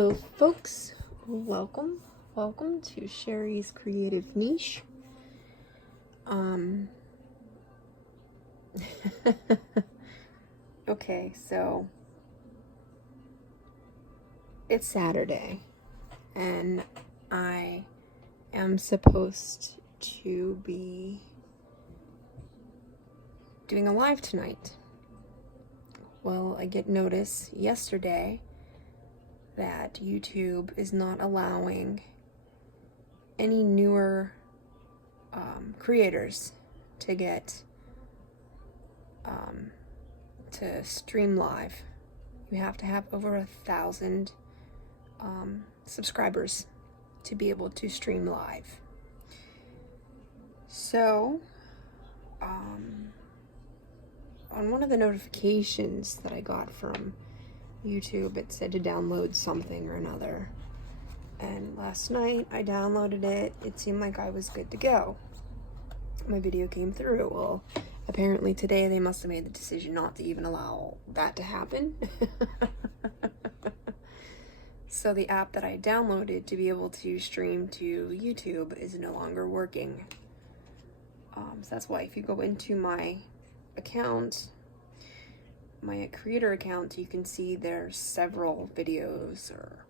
Hello folks, welcome to Sherry's Creative Niche. Okay, so it's Saturday and I am supposed to be doing a live tonight. Well, I get notice yesterday that YouTube is not allowing any newer creators to get to stream live. You have to have over 1,000 subscribers to be able to stream live. So on one of the notifications that I got from YouTube, it said to download something or another, and last night I downloaded it. It seemed like I was good to go. My video came through. Well, apparently today they must have made the decision not to even allow that to happen. So the app that I downloaded to be able to stream to YouTube is no longer working. So that's why if you go into my account, my creator account, you can see there's several videos, or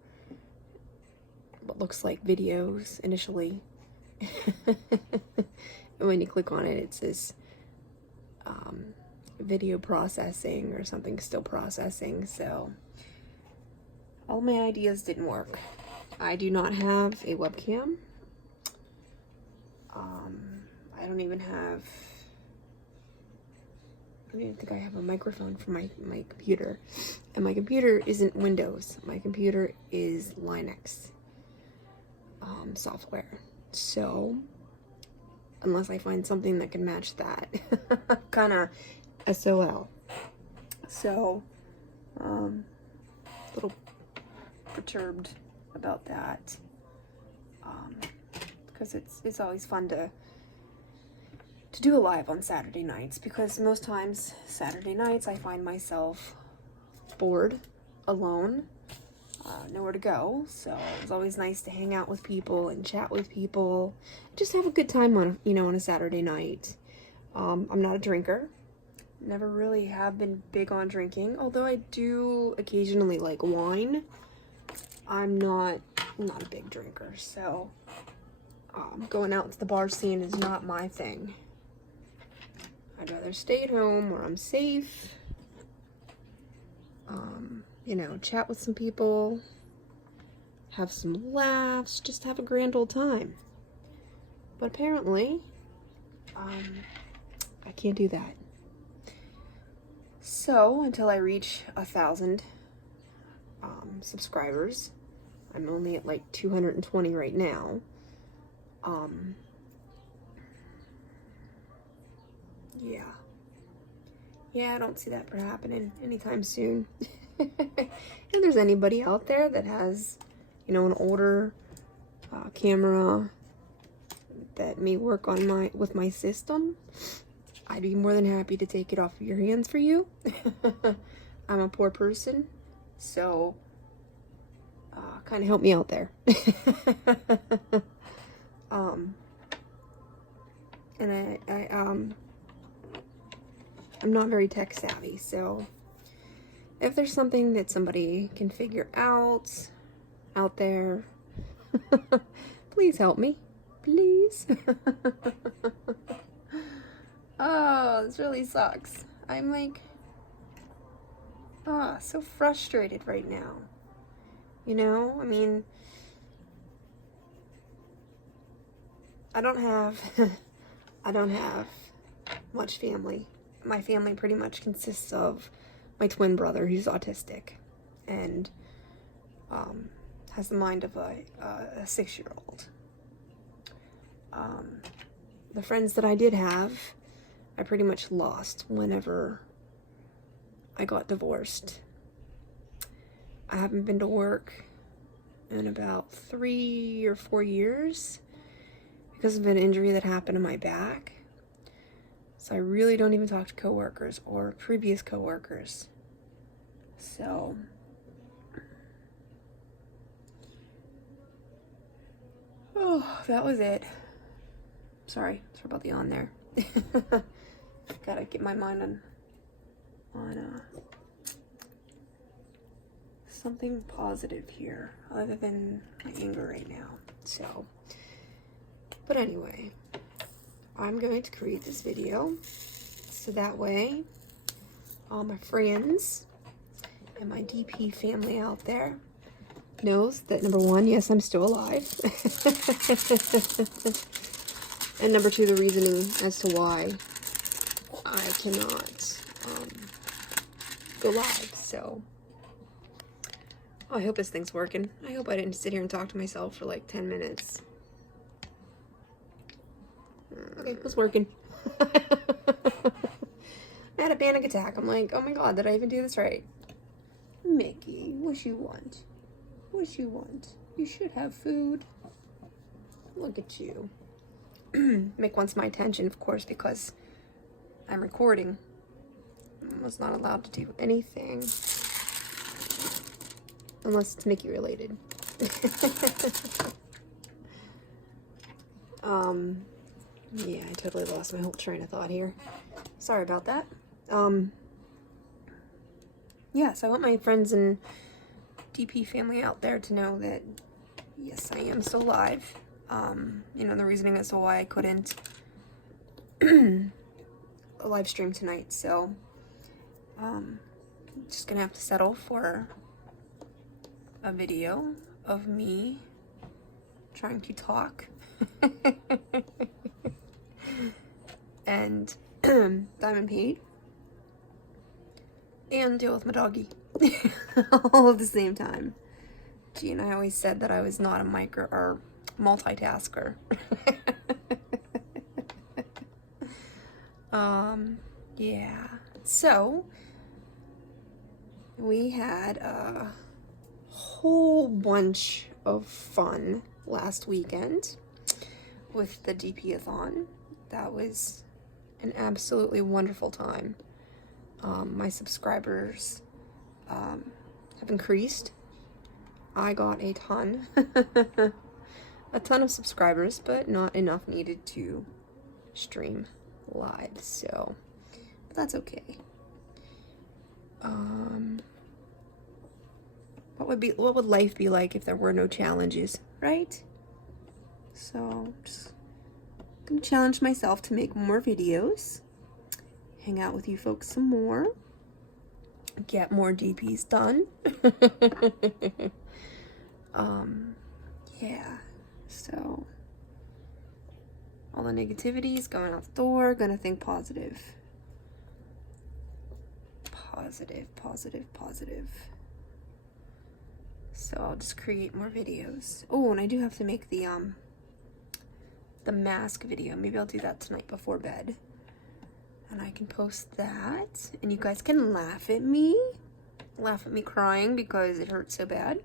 what looks like videos initially. And when you click on it, it says video processing or something, still processing. So all my ideas didn't work. I do not have a webcam. I don't even think I have a microphone for my computer. And my computer isn't Windows. My computer is Linux software. So, unless I find something that can match that, kind of SOL. So, a little perturbed about that. Because it's always fun to do a live on Saturday nights, because most times Saturday nights I find myself bored, alone, nowhere to go. So it's always nice to hang out with people and chat with people, just have a good time on a Saturday night. I'm not a drinker, never really have been big on drinking, although I do occasionally like wine. I'm not a big drinker, so going out to the bar scene is not my thing. I'd rather stay at home where I'm safe, chat with some people, have some laughs, just have a grand old time. But apparently, I can't do that. So, until I reach 1,000 subscribers, I'm only at like 220 right now. Yeah, I don't see that happening anytime soon. If there's anybody out there that has, an older camera that may work on with my system, I'd be more than happy to take it off of your hands for you. I'm a poor person, so kind of help me out there. And I'm not very tech savvy, so if there's something that somebody can figure out there, please help me, please. Oh, this really sucks. I'm like, so frustrated right now. I mean, I don't have much family. My family pretty much consists of my twin brother, who's autistic and has the mind of a 6-year-old. The friends that I did have, I pretty much lost whenever I got divorced. I haven't been to work in about 3 or 4 years because of an injury that happened to my back. So I really don't even talk to coworkers or previous coworkers. So Oh, that was it. Sorry about the on there. Gotta get my mind on something positive here, other than my anger right now. So, but anyway, I'm going to create this video so that way all my friends and my DP family out there knows that, number one, yes, I'm still alive. And number two, the reasoning as to why I cannot go live. So I hope this thing's working. I hope I didn't sit here and talk to myself for like 10 minutes. Okay, it was working. I had a panic attack. I'm like, oh my god, did I even do this right? Mickey, what you want? What you want? You should have food. Look at you. Mick wants my attention, of course, because I'm recording. I was not allowed to do anything unless it's Mickey related. Yeah, I totally lost my whole train of thought here. Sorry about that. Yeah, so I want my friends and DP family out there to know that, yes, I am still alive. You know, the reasoning as to why I couldn't live stream tonight, so just gonna have to settle for a video of me trying to talk and Diamond Pete and deal with my doggy all at the same time. Gee, and I always said that I was not a multitasker. Yeah. So we had a whole bunch of fun last weekend with the DP-a-thon. That was an absolutely wonderful time. My subscribers have increased. I got a ton. A ton of subscribers, but not enough needed to stream live, so but that's okay. What would life be like if there were no challenges, right? So just gonna challenge myself to make more videos, hang out with you folks some more, get more DPs done. Yeah, so all the negativities going out the door, gonna think positive. Positive. So I'll just create more videos. Oh, and I do have to make the mask video. Maybe I'll do that tonight before bed. And I can post that. And you guys can laugh at me. Laugh at me crying because it hurts so bad.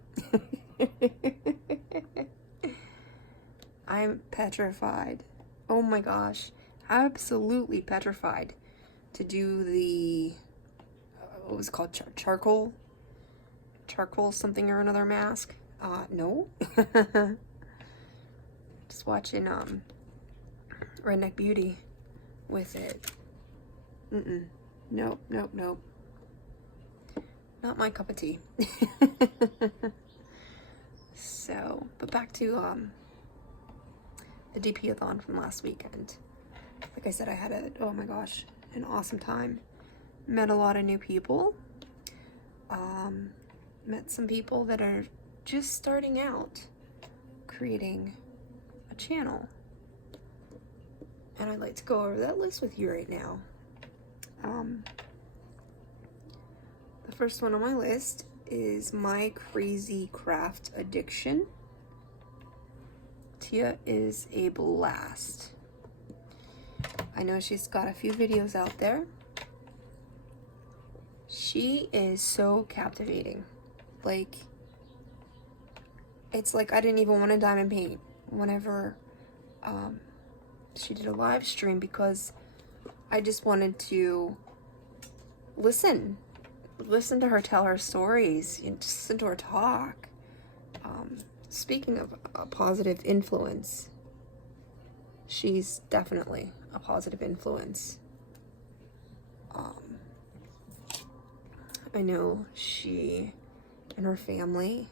I'm petrified. Oh my gosh. Absolutely petrified to do the, what was it called? Charcoal something or another mask. No. Just watching Redneck Beauty with it. Nope. Not my cup of tea. So, but back to the DP-a-thon from last weekend. Like I said, I had oh my gosh, an awesome time. Met a lot of new people. Met some people that are just starting out creating a channel. And I'd like to go over that list with you right now. The first one on my list is My Crazy Craft Addiction. Tia is a blast. I know she's got a few videos out there. She is so captivating. Like, it's like I didn't even want to diamond paint whenever she did a live stream, because I just wanted to listen to her tell her stories, and just listen to her talk. speaking of a positive influence, she's definitely a positive influence. I know she and her family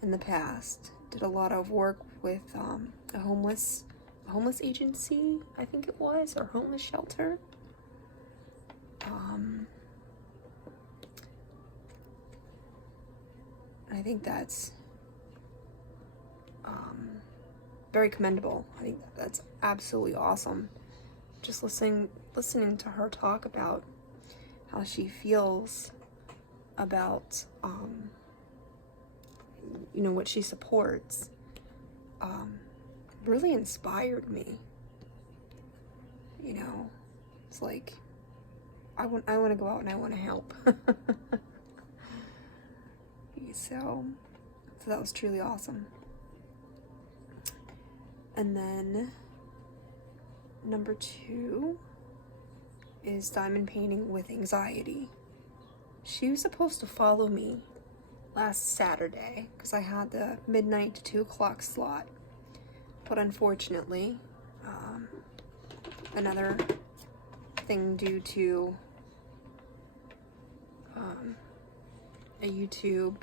in the past did a lot of work with a homeless agency, I think it was, or homeless shelter. I think that's very commendable. I think that's absolutely awesome. Just listening to her talk about how she feels about what she supports really inspired me. It's like I want to go out and I want to help. So that was truly awesome. And then number 2 is diamond painting with anxiety. She was supposed to follow me last Saturday because I had the midnight to 2 o'clock slot, but unfortunately, another thing due to a YouTube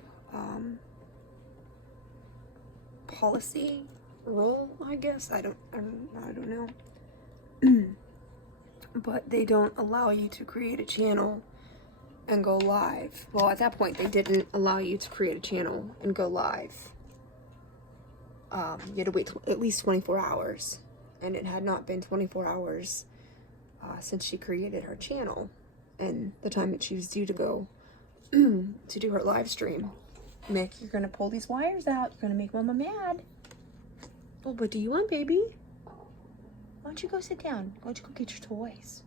policy rule, I guess. I don't know. But they don't allow you to create a channel and go live. Well, at that point, they didn't allow you to create a channel and go live. You had to wait at least 24 hours. And it had not been 24 hours since she created her channel and the time that she was due to go to do her live stream. Mick, you're gonna pull these wires out. You're gonna make Mama mad. Oh, what do you want, baby? Why don't you go sit down? Why don't you go get your toys?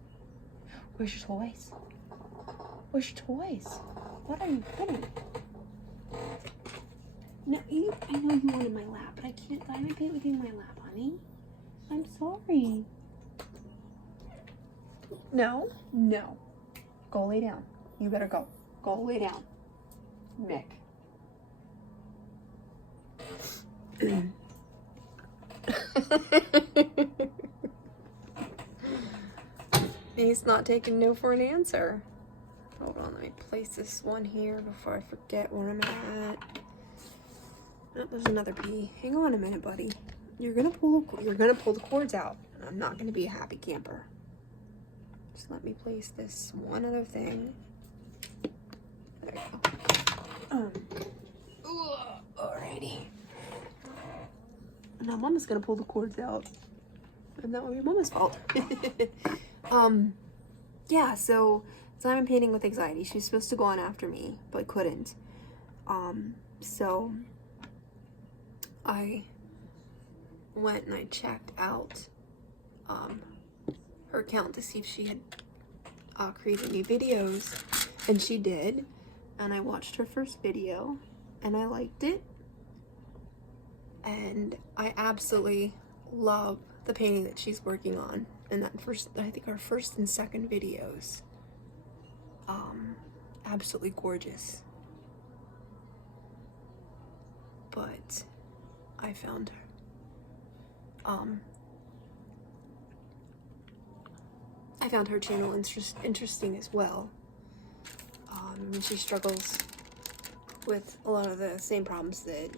Where's your toys? Where's your toys? What are you getting? No, I know you wanted my lap, but I can't diamond paint with you in my lap, honey. I'm sorry. No. Go lay down. You better go. Go lay down. Mick. He's not taking no for an answer. Hold on, let me place this one here before I forget where I'm at. Oh, there's another P. Hang on a minute, buddy. You're gonna pull the cords out, and I'm not gonna be a happy camper. Just let me place this one other thing. There you go. Alrighty. Now Mama's gonna pull the cords out. And that would be Mama's fault. Yeah, so diamond painting with anxiety. She was supposed to go on after me, but couldn't. So I went and I checked out her account to see if she had created any videos, and she did. And I watched her first video and I liked it, and I absolutely love the painting that she's working on. And I think our first and second videos, absolutely gorgeous. But I found her channel interesting as well. She struggles with a lot of the same problems that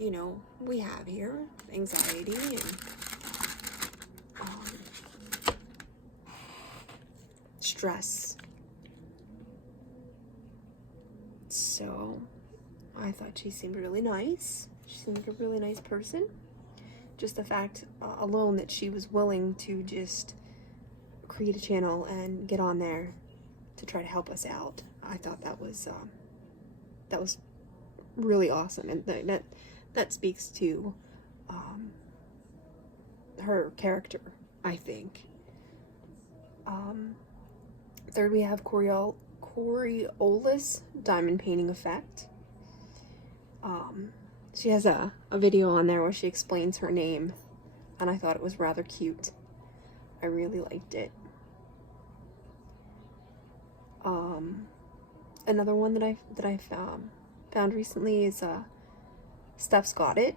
we have here, anxiety and stress. So I thought she seemed really nice. She seemed like a really nice person. Just the fact alone that she was willing to just create a channel and get on there to try to help us out, I thought that was really awesome, and that speaks to her character, I think. Third, we have Coriolis diamond painting effect. She has a video on there where she explains her name, and I thought it was rather cute. I really liked it. Another one that I found recently is Steph's Got It.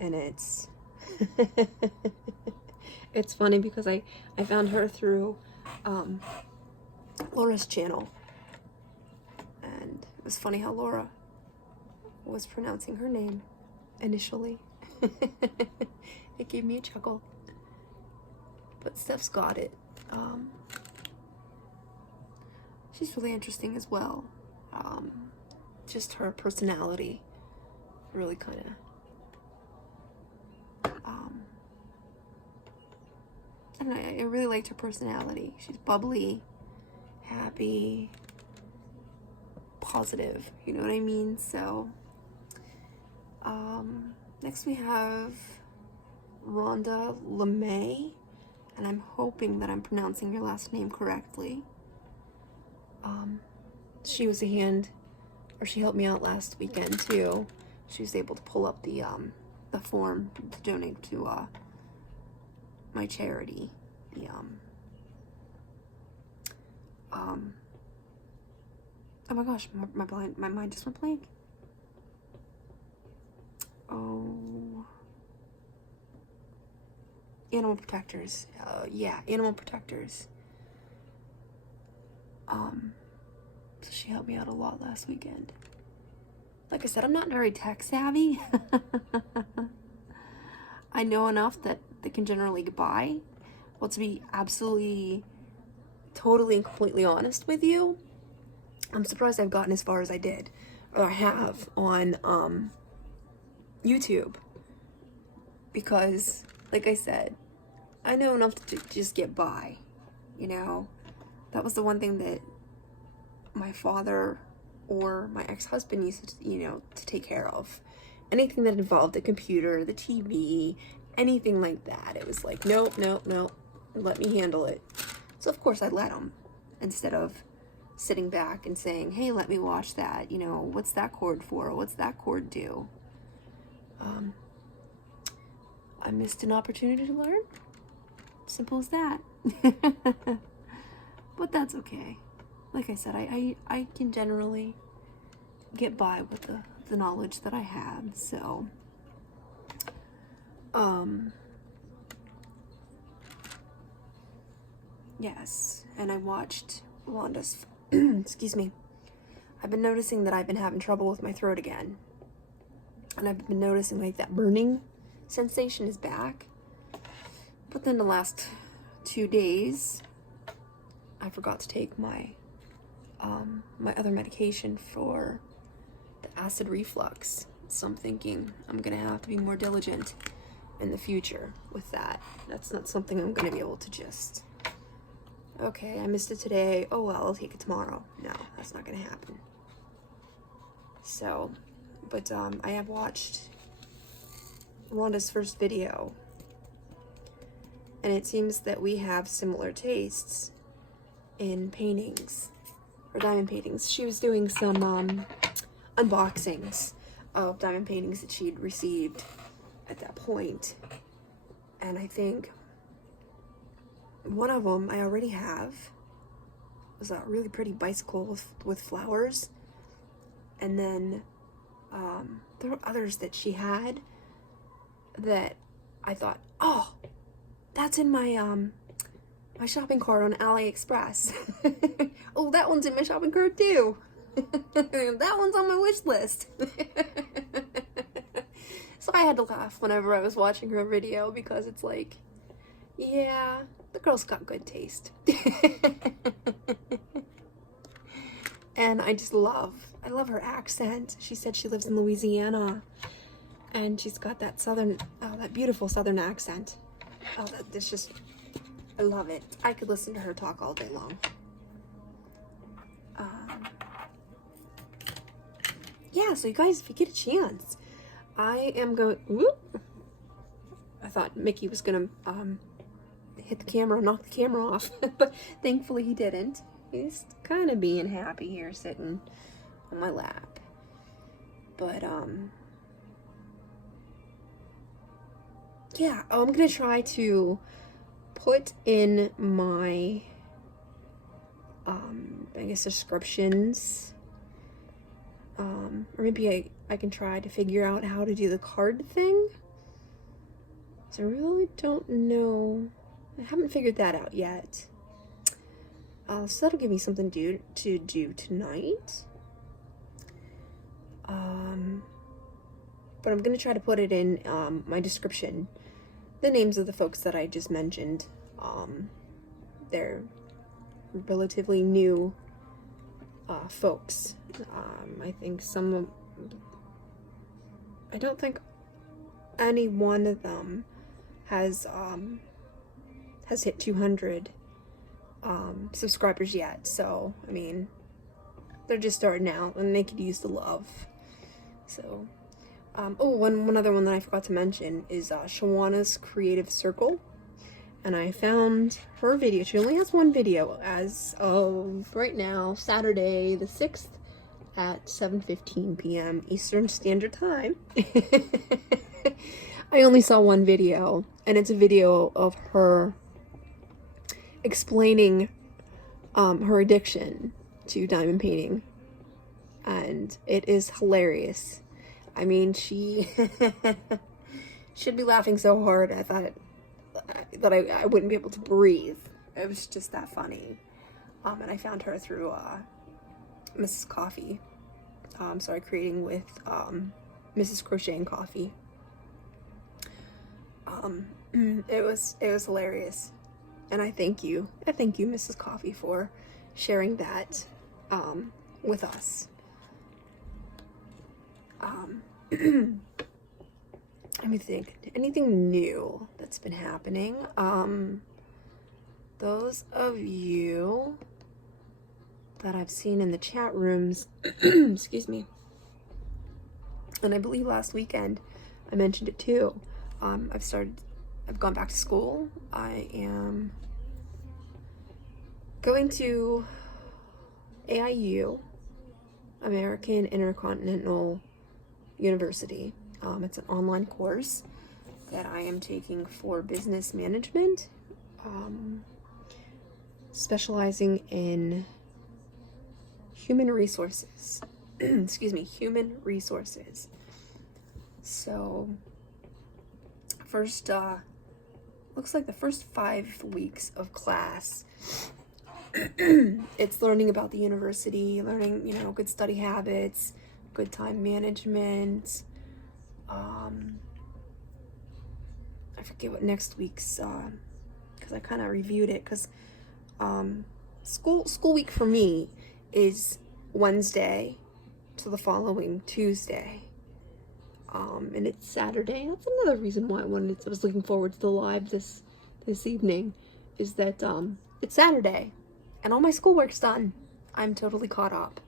and it's it's funny because I found her through Laura's channel, and it was funny how Laura was pronouncing her name initially. It gave me a chuckle, but Steph's got it. She's really interesting as well. Just her personality really kind of I don't know, I really liked her personality. She's bubbly, happy, positive, you know what I mean? So next we have Rhonda LeMay, and I'm hoping that I'm pronouncing your last name correctly. She was a hand, or she helped me out last weekend too. She was able to pull up the form to donate to my charity. The oh my gosh, my mind just went blank. Oh, animal protectors. Yeah, animal protectors. So she helped me out a lot last weekend. Like I said, I'm not very tech savvy. I know enough that they can generally get by. Well, to be absolutely, totally and completely honest with you, I'm surprised I've gotten as far as I did, or I have, on YouTube. Because, like I said, I know enough to just get by, you know? That was the one thing that my father or my ex-husband used to, you know, to take care of. Anything that involved the computer, the TV, anything like that. It was like, nope, nope, nope, let me handle it. So of course I let him, instead of sitting back and saying, hey, let me watch that. You know, what's that cord for? What's that cord do? I missed an opportunity to learn. Simple as that. But that's okay. Like I said, I can generally get by with the knowledge that I have, so yes. And I watched Wanda's excuse me. I've been noticing that I've been having trouble with my throat again, and I've been noticing like that burning sensation is back. But then the last 2 days I forgot to take my my other medication for the acid reflux. So I'm thinking I'm gonna have to be more diligent in the future with that. That's not something I'm gonna be able to just, okay, I missed it today, oh well, I'll take it tomorrow. No, that's not gonna happen. So, but I have watched Rhonda's first video, and it seems that we have similar tastes in paintings, or diamond paintings. She was doing some unboxings of diamond paintings that she'd received at that point, and I think one of them I already have. It was a really pretty bicycle with flowers, and then there were others that she had that I thought, oh, that's in my my shopping cart on AliExpress. Oh, that one's in my shopping cart too. That one's on my wish list. So I had to laugh whenever I was watching her video, because it's like, yeah, the girl's got good taste. And I love her accent. She said she lives in Louisiana, and she's got that that beautiful southern accent. Oh, that's just, I love it. I could listen to her talk all day long. Yeah, so you guys, if you get a chance, I am going, whoop. I thought Mickey was gonna hit the camera, knock the camera off, but thankfully he didn't. He's kind of being happy here, sitting on my lap. But yeah, I'm gonna try to put in my I guess descriptions, or maybe I can try to figure out how to do the card thing So I really don't know. I haven't figured that out yet. So that'll give me something to do tonight. But I'm gonna try to put it in my description, the names of the folks that I just mentioned. They're relatively new folks. I think I don't think any one of them has hit 200 subscribers yet. So I mean, they're just starting out and they could use the love. So one other one that I forgot to mention is Shawana's Creative Circle, and I found her video. She only has one video as of right now, Saturday the 6th at 7:15 p.m. Eastern Standard Time. I only saw one video, and it's a video of her explaining her addiction to diamond painting, and it is hilarious. I mean, she should be laughing so hard I thought that I wouldn't be able to breathe. It was just that funny. And I found her through Mrs. Coffee. Creating with Mrs. Crochet and Coffee. It was hilarious, and I thank you, Mrs. Coffee, for sharing that with us. Let me think. Anything new that's been happening? Those of you that I've seen in the chat rooms, excuse me, and I believe last weekend I mentioned it too. I've gone back to school. I am going to AIU, American Intercontinental University. It's an online course that I am taking for business management, specializing in human resources. Excuse me, human resources. So, looks like the first 5 weeks of class, it's learning about the university, learning, good study habits, good time management. I forget what next week's, because I kind of reviewed it, because school week for me is Wednesday to the following Tuesday. And it's Saturday. That's another reason why I was looking forward to the live this evening, is that it's Saturday and all my schoolwork's done. I'm totally caught up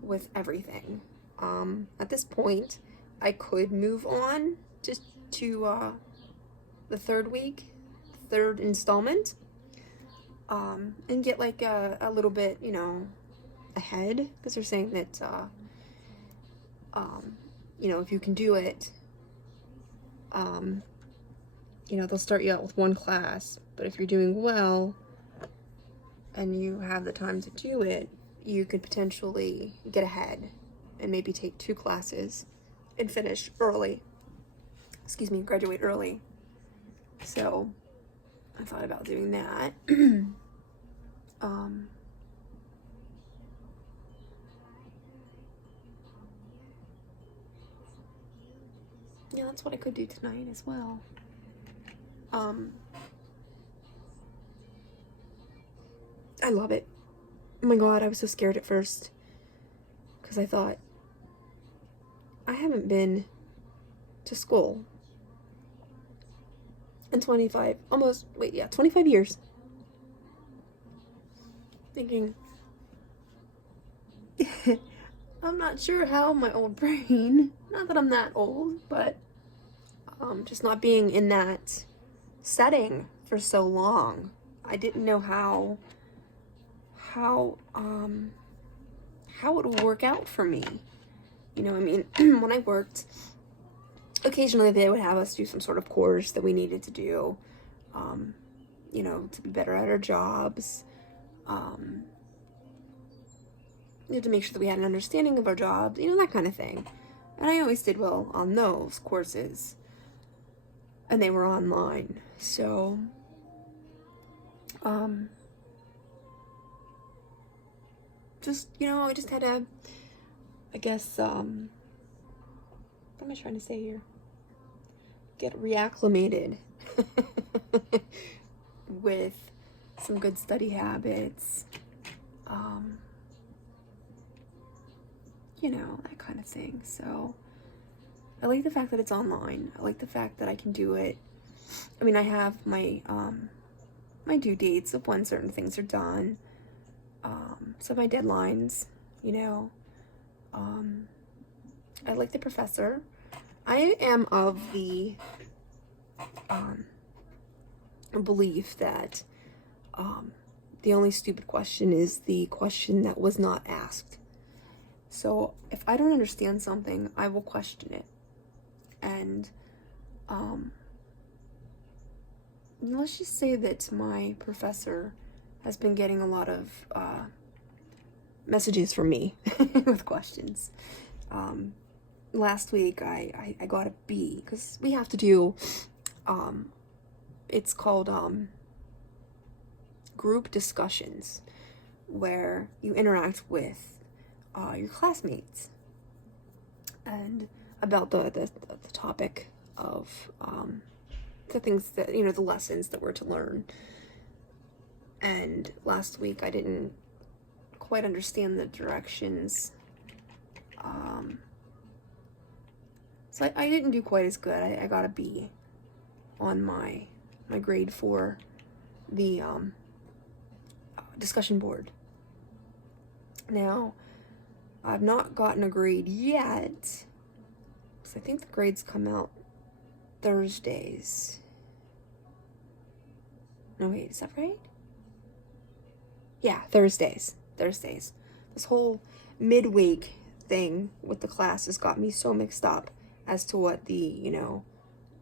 with everything. At this point, I could move on just to the third installment, and get like a little bit, ahead, because they're saying that if you can do it, they'll start you out with one class, but if you're doing well and you have the time to do it, you could potentially get ahead and maybe take 2 classes and finish early. Graduate early. So I thought about doing that. Yeah, that's what I could do tonight as well. I love it. Oh my god, I was so scared at first, because I thought, I haven't been to school in 25 years. Thinking, I'm not sure how my old brain, not that I'm that old, but just not being in that setting for so long, I didn't know how it would work out for me. When I worked, occasionally they would have us do some sort of course that we needed to do, to be better at our jobs, to make sure that we had an understanding of our jobs, that kind of thing. And I always did well on those courses. and they were online. So, just, I just had to, I guess, what am I trying to say here? Get reacclimated with some good study habits, that kind of thing. So I like the fact that it's online. I like the fact that I can do it. I mean, I have my my due dates of when certain things are done. So my deadlines, I like the professor. I am of the belief that the only stupid question is the question that was not asked. So if I don't understand something, I will question it. And let's just say that my professor has been getting a lot of messages from me with questions. Last week I got a B because we have to do it's called group discussions, where you interact with your classmates and about the topic of the things that, the lessons that we're to learn. And last week I didn't quite understand the directions, so I didn't do quite as good. I got a B on my grade for the discussion board. Now, I've not gotten a grade yet, because I think the grades come out Thursdays. No, wait, is that right? Yeah, Thursdays. This whole midweek thing with the classes got me so mixed up as to what the,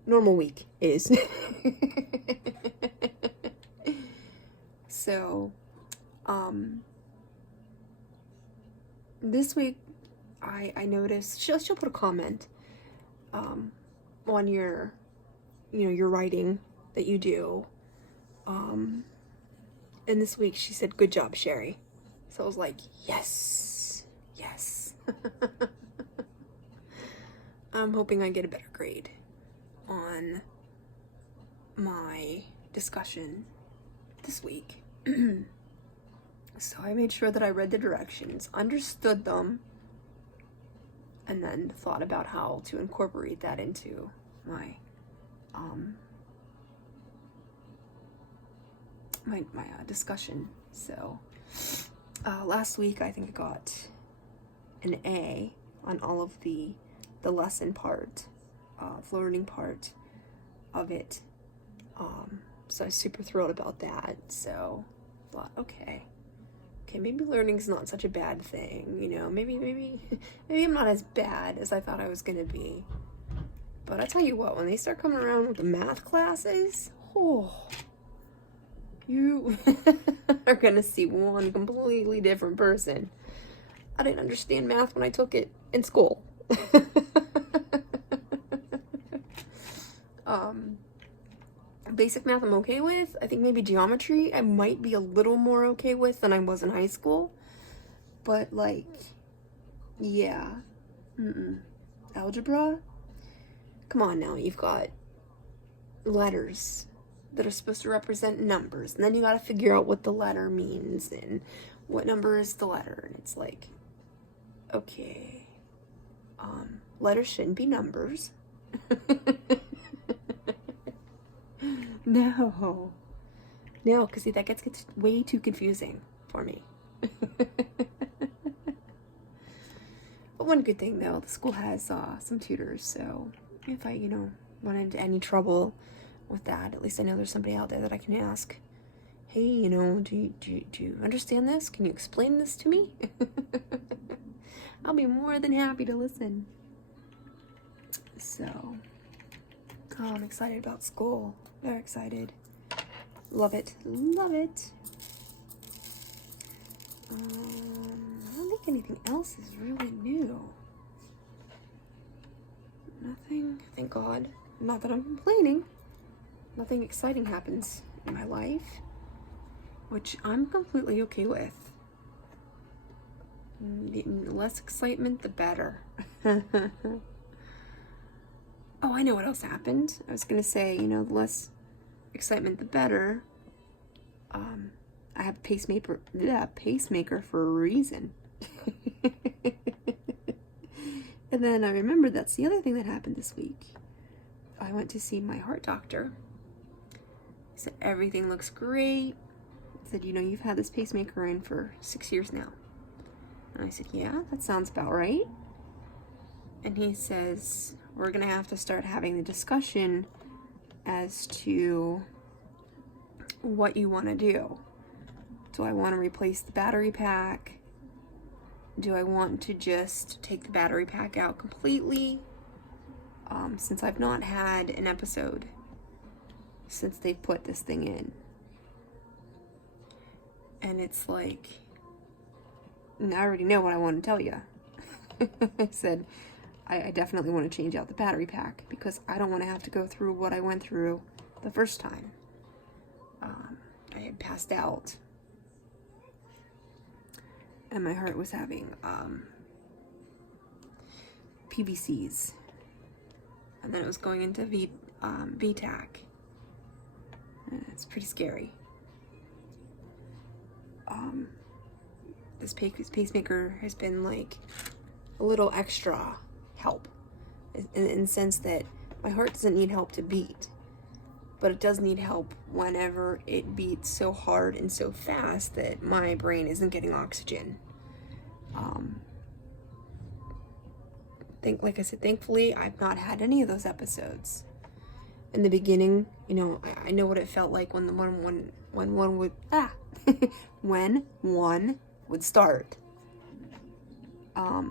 normal week is. So, this week I noticed she'll put a comment on your your writing that you do, and this week she said, "Good job, Sherry." So I was like, yes. I'm hoping I get a better grade on my discussion this week. So I made sure that I read the directions, understood them, and then thought about how to incorporate that into my my discussion. So last week I think I got an A on all of the lesson part, learning part of it. So I was super thrilled about that. So I thought, okay, maybe learning's not such a bad thing, maybe I'm not as bad as I thought I was gonna be. But I tell you what, when they start coming around with the math classes, you are gonna see one completely different person. I didn't understand math when I took it in school. Basic math I'm okay with. I think maybe geometry I might be a little more okay with than I was in high school. But yeah. Algebra? Come on now, you've got letters that are supposed to represent numbers, and then you gotta figure out what the letter means and what number is the letter, and it's like, okay, letters shouldn't be numbers. No, because see, that gets way too confusing for me. But one good thing though, the school has some tutors, so if I run into any trouble with that, at least I know there's somebody out there that I can ask, hey, do you understand this? Can you explain this to me? I'll be more than happy to listen. So I'm excited about school. Very excited. Love it. I don't think anything else is really new. Nothing, thank God. Not that I'm complaining. nothing exciting happens in my life, which I'm completely okay with. The less excitement, the better. Oh, I know what else happened. I was gonna say, the less excitement, the better. I have a pacemaker for a reason. And then I remembered that's the other thing that happened this week. I went to see my heart doctor. He said, everything looks great. He said, you've had this pacemaker in for 6 years now. And I said, yeah, that sounds about right. And he says, we're going to have to start having the discussion as to what you want to do. Do I want to replace the battery pack? Do I want to just take the battery pack out completely? Since I've not had an episode since they put this thing in. And it's like, I already know what I want to tell you. I said, I definitely want to change out the battery pack because I don't want to have to go through what I went through the first time. I had passed out. And my heart was having PVCs. And then it was going into VTAC. And it's pretty scary. This pacemaker has been like a little extra help. In the sense that my heart doesn't need help to beat. But it does need help whenever it beats so hard and so fast that my brain isn't getting oxygen. Like I said, thankfully, I've not had any of those episodes. In the beginning, I know what it felt like when one would when one would start. I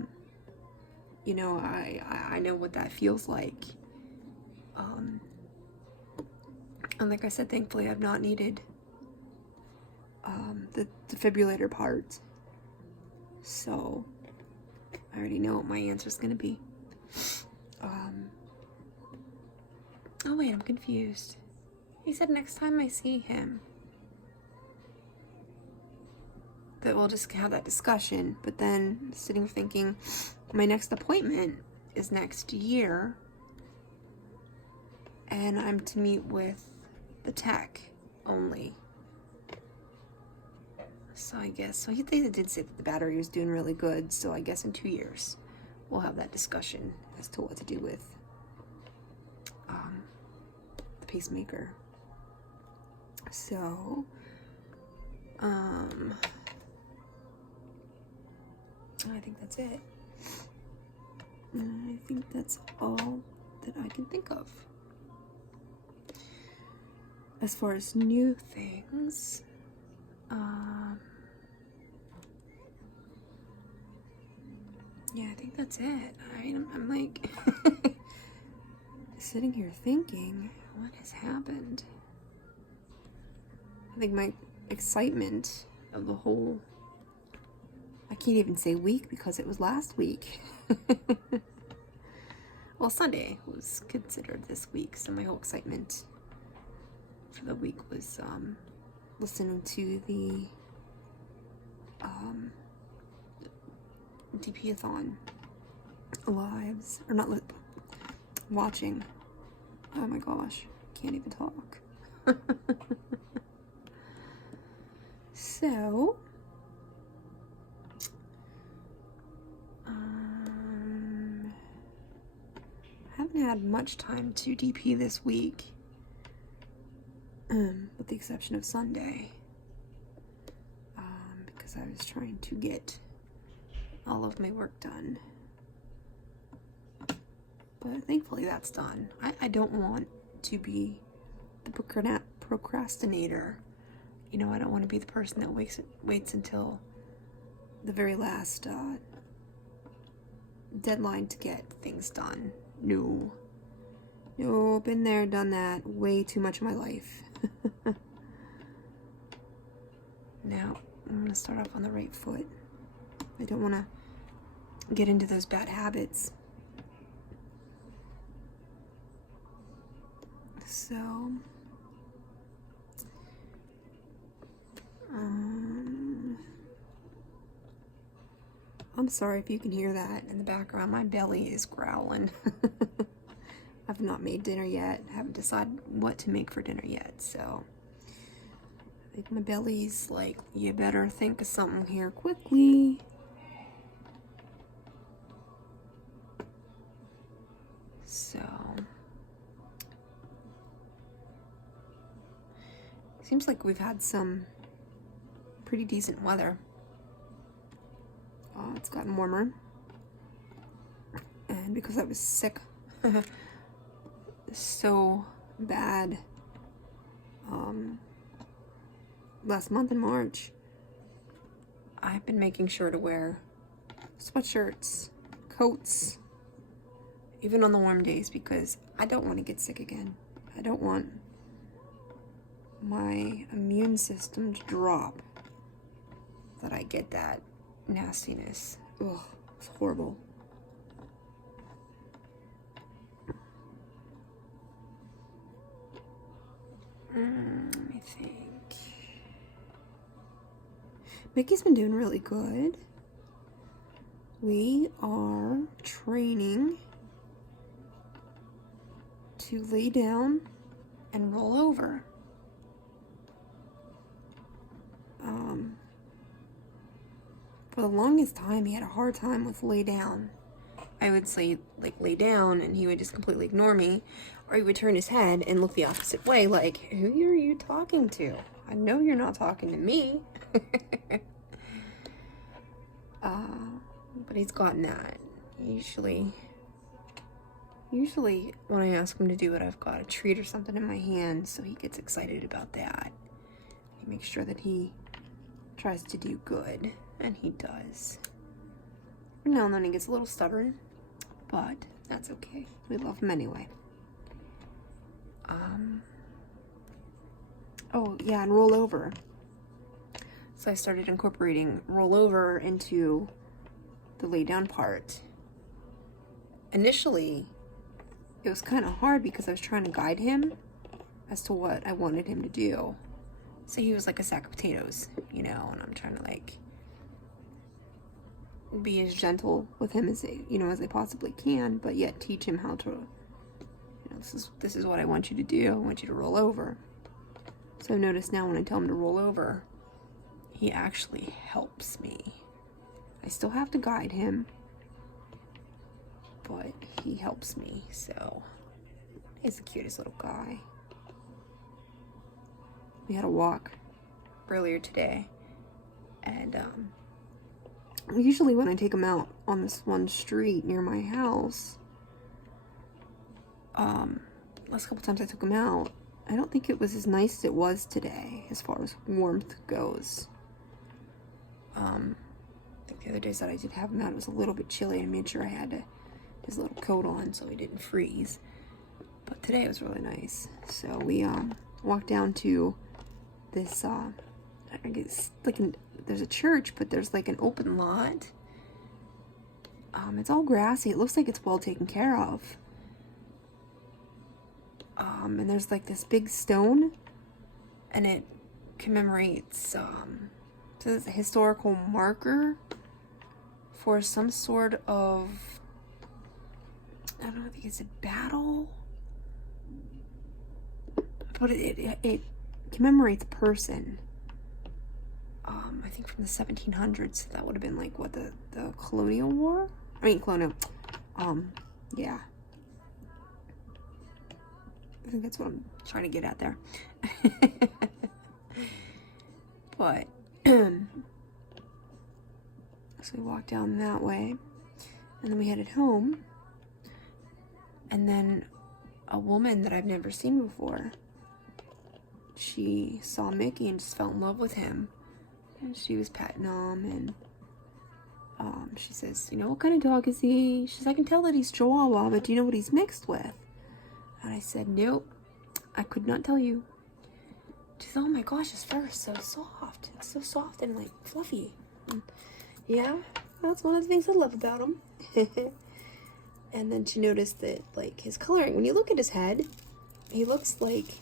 know what that feels like. And like I said, thankfully, I've not needed the defibrillator part. So I already know what my answer's gonna be. Oh wait, I'm confused. He said next time I see him that we'll just have that discussion. But then sitting thinking, my next appointment is next year, and I'm to meet with the tech only. So I guess, so they did say that the battery was doing really good, so I guess in 2 years we'll have that discussion as to what to do with the pacemaker. So, I think that's it. I think that's all that I can think of. As far as new things, yeah, I think that's it. I'm like sitting here thinking, what has happened? I think my excitement of the whole, I can't even say week because it was last week. Well, Sunday was considered this week, so my whole excitement for the week was listening to the DP-a-thon lives, or not watching. Oh my gosh, can't even talk. So I haven't had much time to DP this week, with the exception of Sunday, because I was trying to get all of my work done. But thankfully that's done. I don't want to be the procrastinator. I don't want to be the person that waits until the very last deadline to get things done. No, been there, done that, way too much of my life. Now, I'm going to start off on the right foot. I don't want to get into those bad habits. So, I'm sorry if you can hear that in the background. My belly is growling. I've not made dinner yet. Haven't decided what to make for dinner yet, so I think my belly's like, you better think of something here quickly. So seems like we've had some pretty decent weather. It's gotten warmer, and because I was sick so bad last month in March, I've been making sure to wear sweatshirts, coats, even on the warm days, because I don't want to get sick again. I don't want my immune system to drop, that I get that nastiness. Ugh, it's horrible. Let me think. Mickey's been doing really good. We are training to lay down and roll over. For the longest time, he had a hard time with lay down. I would say, like, lay down, and he would just completely ignore me, or he would turn his head and look the opposite way, like, who are you talking to? I know you're not talking to me. But he's gotten that. Usually when I ask him to do it, I've got a treat or something in my hand, so he gets excited about that. He makes sure that he tries to do good, and he does. Now and then he gets a little stubborn, but that's okay. We love him anyway. Oh yeah, and roll over. So I started incorporating roll over into the lay down part. Initially, it was kind of hard because I was trying to guide him as to what I wanted him to do. So he was like a sack of potatoes, you know, and I'm trying to like be as gentle with him as I possibly can, but yet teach him how to, this is what I want you to do. I want you to roll over. So I've noticed now when I tell him to roll over, he actually helps me. I still have to guide him, but he helps me, so he's the cutest little guy. We had a walk earlier today, and usually when I take him out on this one street near my house, last couple times I took him out, I don't think it was as nice as it was today as far as warmth goes. I think the other days that I did have him out, it was a little bit chilly. I made sure I had his little coat on so he didn't freeze. But today it was really nice. So we walked down to this, I guess, like there's a church, but there's like an open lot. It's all grassy. It looks like it's well taken care of. And there's like this big stone, and it commemorates, so it's a historical marker for some sort of, I don't know, I think it's a battle, but it commemorates a person, I think from the 1700s, so that would have been like, what, the colonial war? Yeah. I think that's what I'm trying to get at there. But, so we walked down that way, and then we headed home, and then a woman that I've never seen before, she saw Mickey and just fell in love with him, and she was patting him, and she says, you know, what kind of dog is he? She says, I can tell that he's Chihuahua, but do you know what he's mixed with? And I said, nope, I could not tell you. She said, oh my gosh, his fur is so soft. It's so soft and like fluffy. And yeah, that's one of the things I love about him. And then she noticed that like his coloring, when you look at his head, he looks like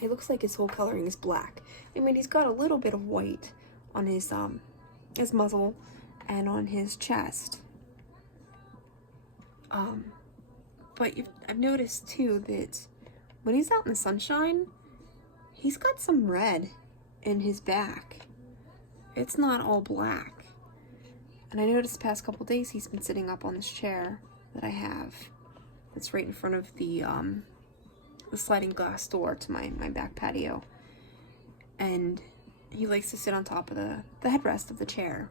his whole coloring is black. I mean, he's got a little bit of white on his muzzle and on his chest. But I've noticed too that when he's out in the sunshine, he's got some red in his back. It's not all black. And I noticed the past couple days he's been sitting up on this chair that I have. That's right in front of the sliding glass door to my back patio. And he likes to sit on top of the headrest of the chair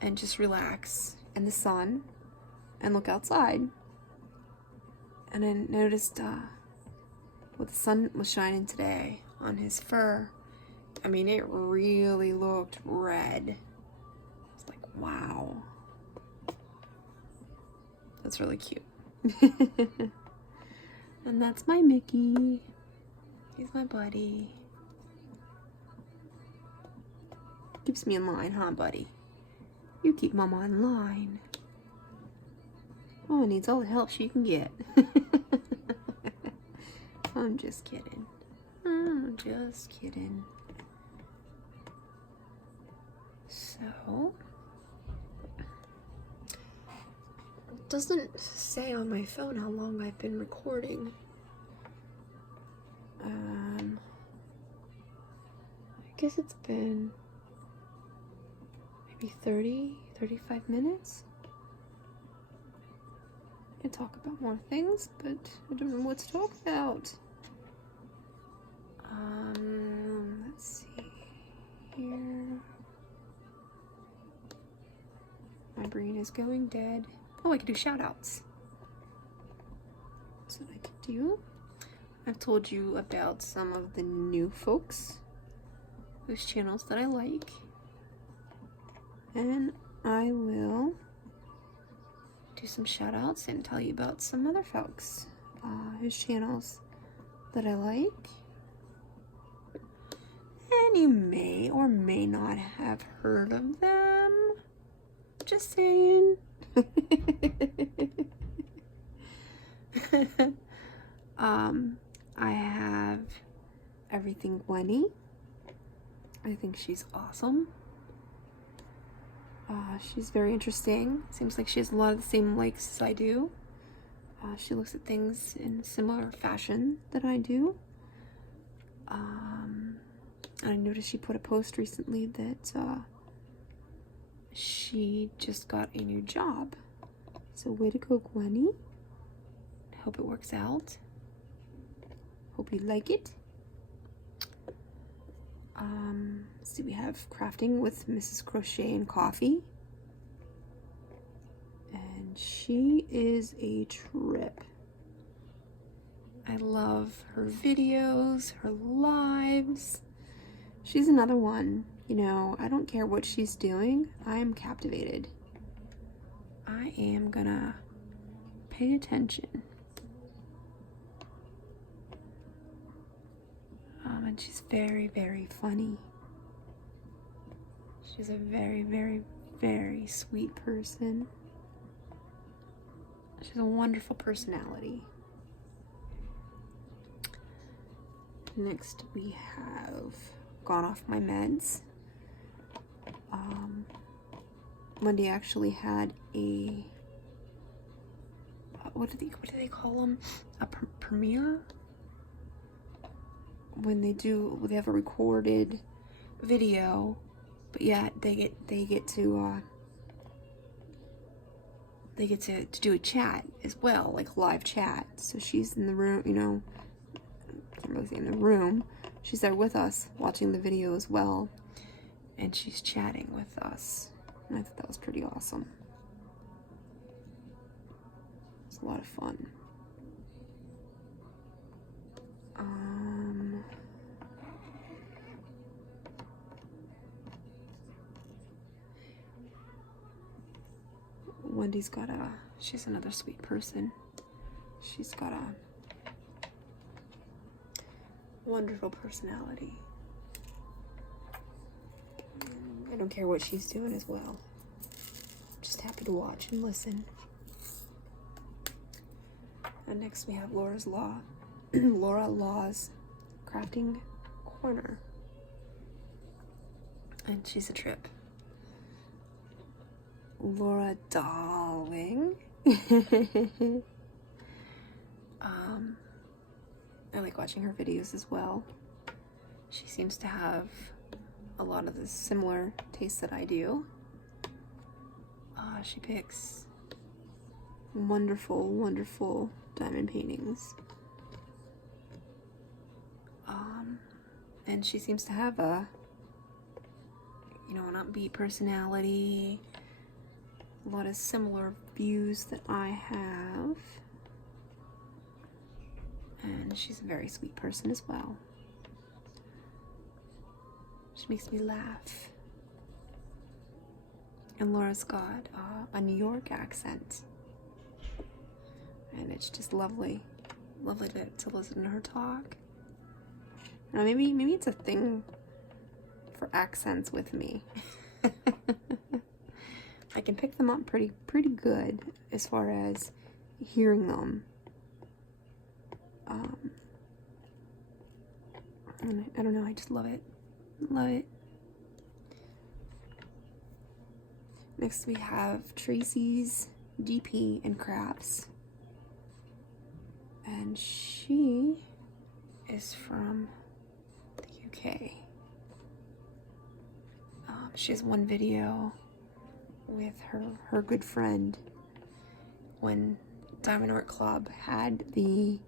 and just relax in the sun and look outside. And I noticed what the sun was shining today on his fur. I mean, it really looked red. It's like, wow. That's really cute. And that's my Mickey. He's my buddy. Keeps me in line, huh, buddy? You keep Mama in line. Mama needs all the help she can get. I'm just kidding. I'm just kidding. So, it doesn't say on my phone how long I've been recording. I guess it's been maybe 35 minutes. I can talk about more things, but I don't know what to talk about. Let's see here. My brain is going dead. Oh, I could do shout outs. That's what I could do. I've told you about some of the new folks whose channels that I like. And I will do some shout outs and tell you about some other folks whose channels that I like. And you may or may not have heard of them. Just saying. I have Everything Gwenny. I think she's awesome. She's very interesting. Seems like she has a lot of the same likes as I do. She looks at things in similar fashion that I do. I noticed she put a post recently that she just got a new job. So way to go, Gwenny. I hope it works out. Hope you like it. Let's see, we have Crafting with Mrs. Crochet and Coffee. And she is a trip. I love her videos, her lives. She's another one, you know, I don't care what she's doing, I am captivated. I am gonna pay attention. And she's very, very funny. She's a very, very, very sweet person. She's a wonderful personality. Next we have Gone Off My Meds. Wendy actually had a what do they call them? A premiere? When they have a recorded video, but yeah, they get to do a chat as well, like live chat. So she's in the room, you know, I can't really say in the room. She's there with us watching the video as well, and she's chatting with us. And I thought that was pretty awesome. It's a lot of fun. Wendy's got she's another sweet person. She's got a wonderful personality. I don't care what she's doing as well. Just happy to watch and listen. And next we have Laura Law's Crafting Corner. And she's a trip. Laura Darling. I like watching her videos as well. She seems to have a lot of the similar tastes that I do. She picks wonderful, wonderful diamond paintings. And she seems to have a, you know, an upbeat personality, a lot of similar views that I have. And she's a very sweet person as well. She makes me laugh. And Laura's got a New York accent. And it's just lovely. Lovely to listen to her talk. Now maybe it's a thing for accents with me. I can pick them up pretty good as far as hearing them. And I don't know, I just love it. Love it. Next we have Tracy's DP and Crafts. And she is from the UK. She has one video with her good friend when Diamond Art Club had the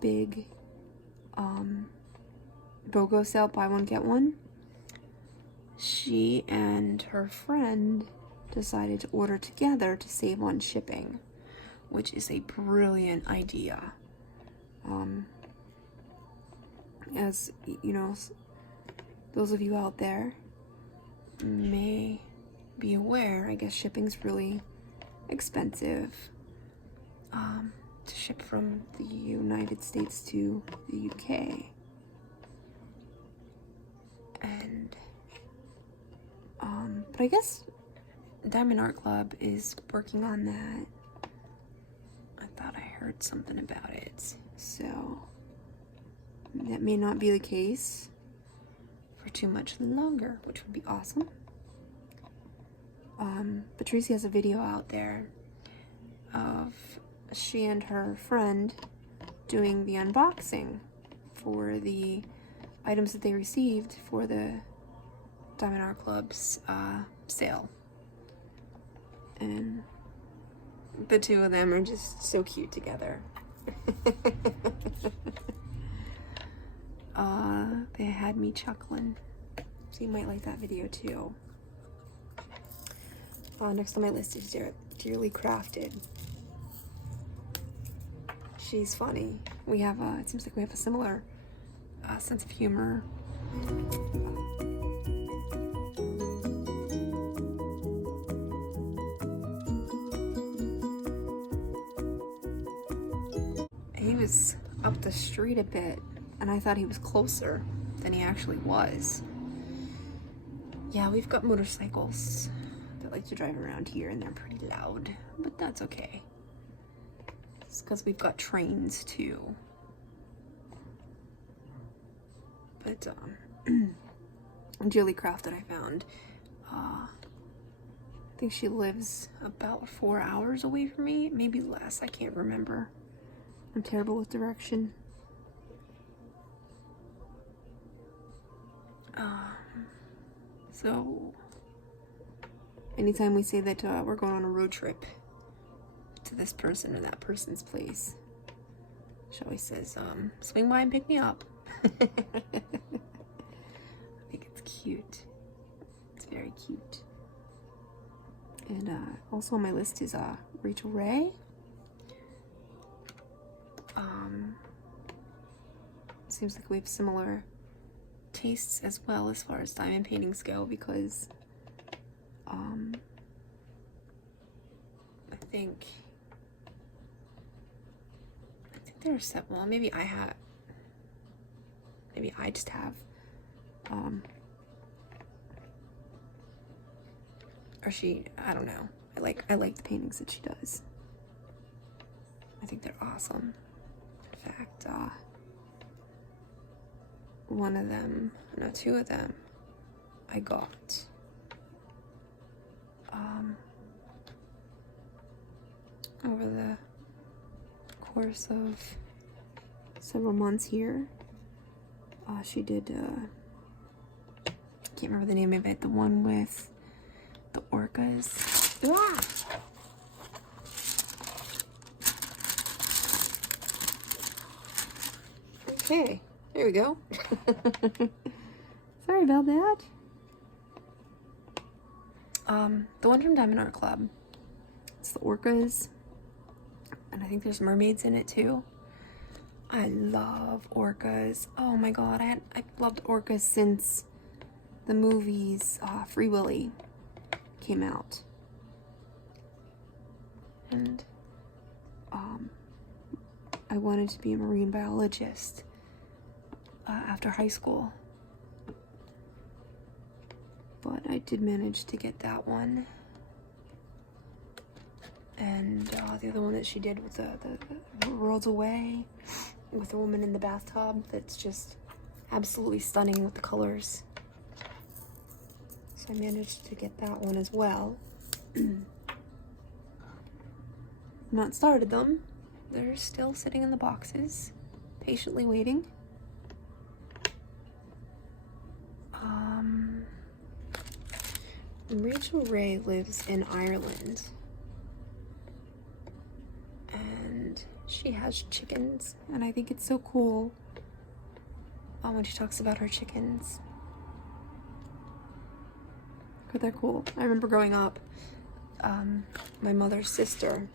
big BOGO sale, buy one get one. She and her friend decided to order together to save on shipping, which is a brilliant idea. As you know, those of you out there may be aware, I guess shipping's really expensive to ship from the United States to the UK. And but I guess Diamond Art Club is working on that. I thought I heard something about it, so that may not be the case for too much longer, which would be awesome. But Tracy has a video out there of she and her friend doing the unboxing for the items that they received for the Diamond Art Club's sale. And the two of them are just so cute together. They had me chuckling. So you might like that video too. Next on my list is Dearly Crafted. She's funny. We have it seems like we have a similar sense of humor. He was up the street a bit, and I thought he was closer than he actually was. Yeah, we've got motorcycles that like to drive around here, and they're pretty loud, but that's okay. It's because we've got trains too. But Dearly Crafted I found. I think she lives about 4 hours away from me, maybe less, I can't remember. I'm terrible with direction. So anytime we say that we're going on a road trip to this person or that person's place, she always says, swing by and pick me up. I think it's cute. It's very cute. And also on my list is Rachel Ray. Seems like we have similar tastes as well as far as diamond paintings go, because I think there's some, well, maybe I just have or she, I don't know. I like the paintings that she does. I think they're awesome. In fact, one of them, no, two of them I got over the course of several months here. She did, can't remember the name of it, the one with the orcas. Ah! Okay, there we go. Sorry about that. The one from Diamond Art Club. It's the orcas. And I think there's mermaids in it too. I love orcas. Oh my god, I've loved orcas since the movies Free Willy came out. And I wanted to be a marine biologist after high school. But I did manage to get that one. And the other one that she did with the Worlds Away, with the woman in the bathtub, that's just absolutely stunning with the colors. So I managed to get that one as well. Not started them. They're still sitting in the boxes, patiently waiting. Rachel Ray lives in Ireland. And she has chickens, and I think it's so cool when she talks about her chickens. But they're cool. I remember growing up, my mother's sister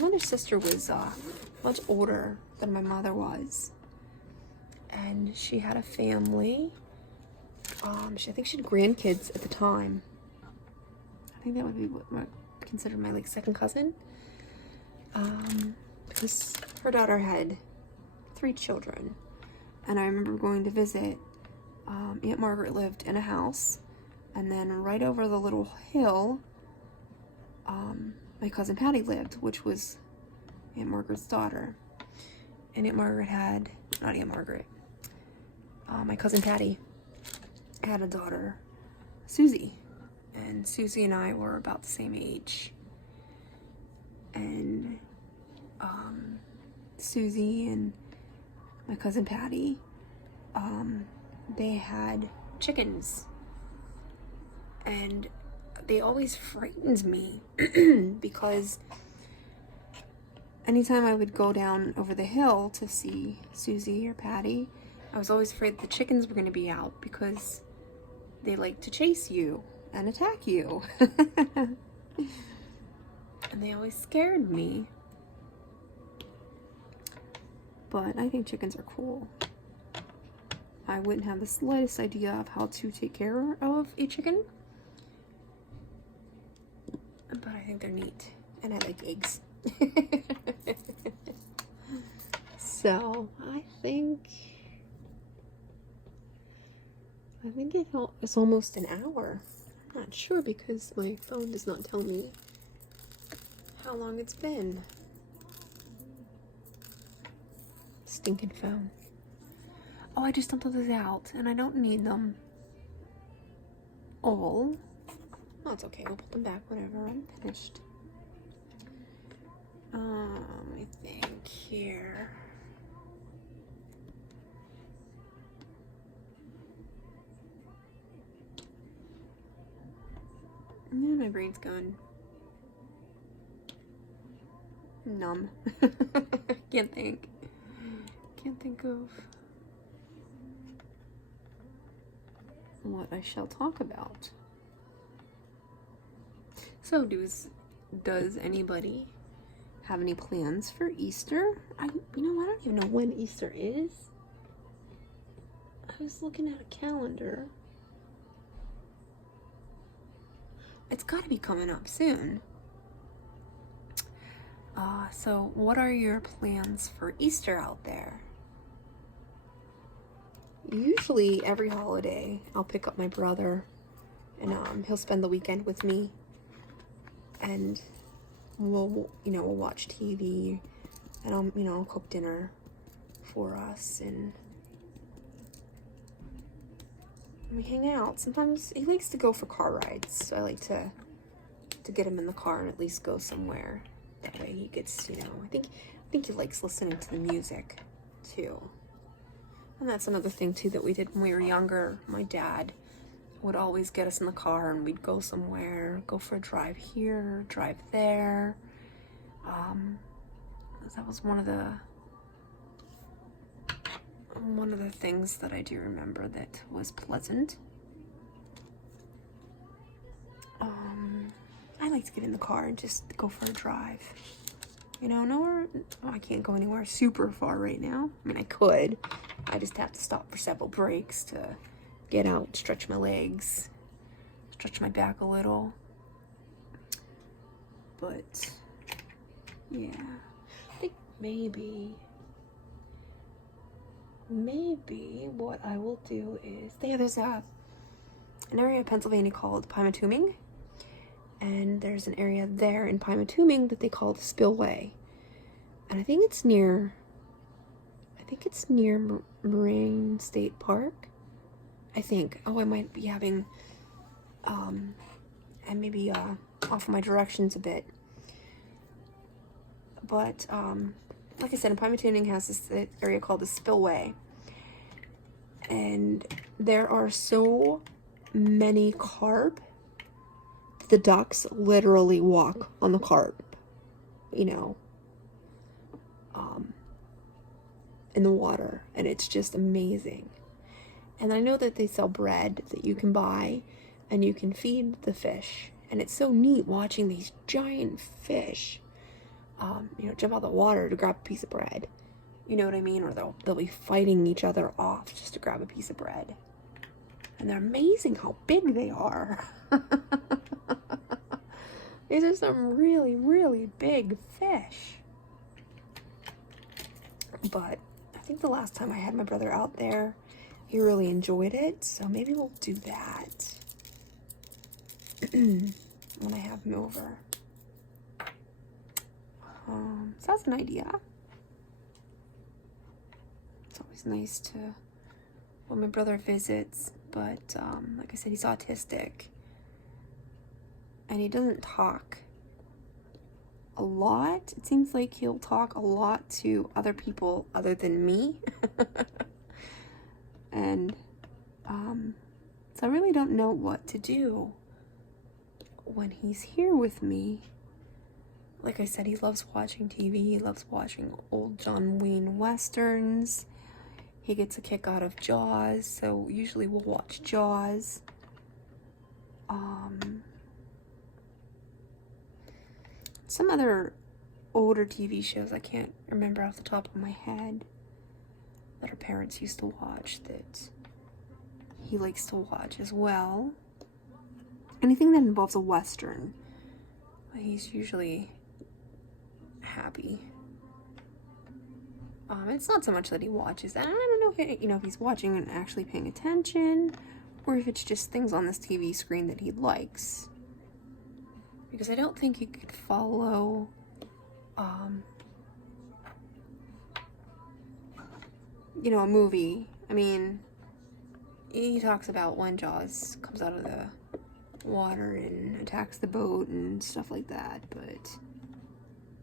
was much older than my mother was, and she had a family. I think she had grandkids at the time. I think that would be what I consider my second cousin. Because her daughter had 3 children, and I remember going to visit. Aunt Margaret lived in a house, and then right over the little hill, my cousin Patty lived, which was Aunt Margaret's daughter. And Aunt Margaret had, not Aunt Margaret, my cousin Patty had a daughter, Susie, and Susie and I were about the same age. And Susie and my cousin Patty, they had chickens, and they always frightened me because anytime I would go down over the hill to see Susie or Patty, I was always afraid the chickens were going to be out because they like to chase you and attack you. And they always scared me. But I think chickens are cool. I wouldn't have the slightest idea of how to take care of a chicken, but I think they're neat, and I like eggs. So I think it's almost an hour. I'm not sure because my phone does not tell me how long it's been. Stinking phone. Oh, I just dumped those out, and I don't need them all. Oh, it's okay. We'll put them back whenever I'm finished. Let me think here. Yeah, my brain's gone numb. Can't think of what I shall talk about. So, does anybody have any plans for Easter? I don't even know when Easter is. I was looking at a calendar. It's got to be coming up soon. So what are your plans for Easter out there? Usually every holiday I'll pick up my brother, and he'll spend the weekend with me, and we'll watch TV, and I'll cook dinner for us, and we hang out. Sometimes he likes to go for car rides, so I like to get him in the car and at least go somewhere. That way he gets, you know, I think he likes listening to the music too. And that's another thing too that we did when we were younger. My dad would always get us in the car and we'd go somewhere, go for a drive here, drive there. That was one of the things that I do remember that was pleasant. I like to get in the car and just go for a drive. You know, nowhere, I can't go anywhere super far right now. I mean, I could. I just have to stop for several breaks to get out, stretch my legs, stretch my back a little. But, yeah. I think maybe what I will do is, there's an area of Pennsylvania called Pymatuming. And there's an area there in Pymatuming that they call the Spillway. And I think it's near Moraine State Park. I think. Oh, I might be having, and maybe off my directions a bit. But, like I said, in Pymatuming has this area called the Spillway. And there are so many carp. The ducks literally walk on the carp, you know, in the water, and it's just amazing. And I know that they sell bread that you can buy, and you can feed the fish, and it's so neat watching these giant fish, you know, jump out of the water to grab a piece of bread, you know what I mean, or they'll be fighting each other off just to grab a piece of bread, and they're amazing how big they are. These are some really, really big fish. But I think the last time I had my brother out there, he really enjoyed it. So maybe we'll do that when I have him over. So that's an idea. It's always nice to, when my brother visits, but like I said, he's autistic. And he doesn't talk a lot. It seems like he'll talk a lot to other people other than me. And so I really don't know what to do when he's here with me. Like I said, he loves watching TV. He loves watching old John Wayne Westerns. He gets a kick out of Jaws, so usually we'll watch Jaws. Some other older TV shows I can't remember off the top of my head that our parents used to watch that he likes to watch as well. Anything that involves a Western, he's usually happy. It's not so much that he watches that. I don't know if if he's watching and actually paying attention, or if it's just things on this TV screen that he likes. Because I don't think you could follow, a movie. I mean, he talks about when Jaws comes out of the water and attacks the boat and stuff like that, but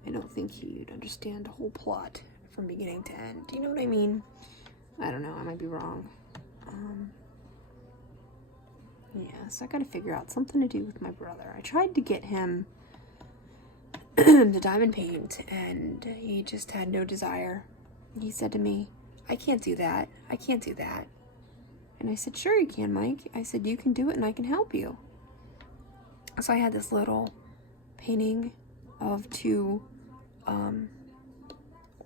I don't think he'd understand the whole plot from beginning to end. You know what I mean? I don't know, I might be wrong. Yeah, so I gotta figure out something to do with my brother. I tried to get him to diamond paint, and he just had no desire. He said to me, I can't do that. I can't do that. And I said, sure you can, Mike. I said, you can do it and I can help you. So I had this little painting of two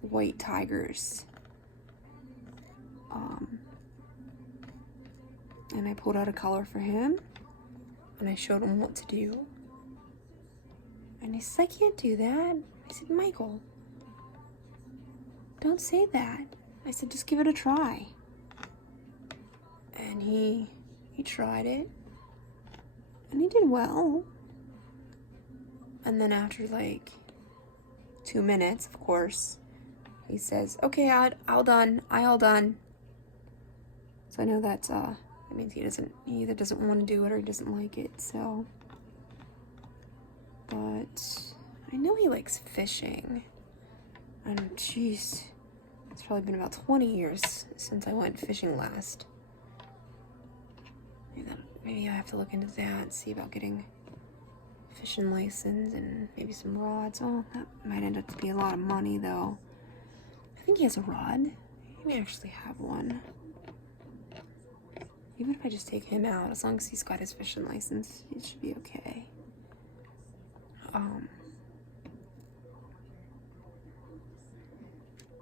white tigers. And I pulled out a color for him, and I showed him what to do. And he said, I can't do that. I said, Michael, don't say that. I said, just give it a try. And he tried it, and he did well. And then after like 2 minutes, of course, he says, okay, I all done. So I know that's that means he either doesn't want to do it or he doesn't like it, so. But I know he likes fishing. And jeez, it's probably been about 20 years since I went fishing last. Maybe I have to look into that, see about getting a fishing license and maybe some rods. Oh, that might end up to be a lot of money though. I think he has a rod. He may actually have one. Even if I just take him out, as long as he's got his fishing license, it should be okay.